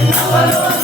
Hello.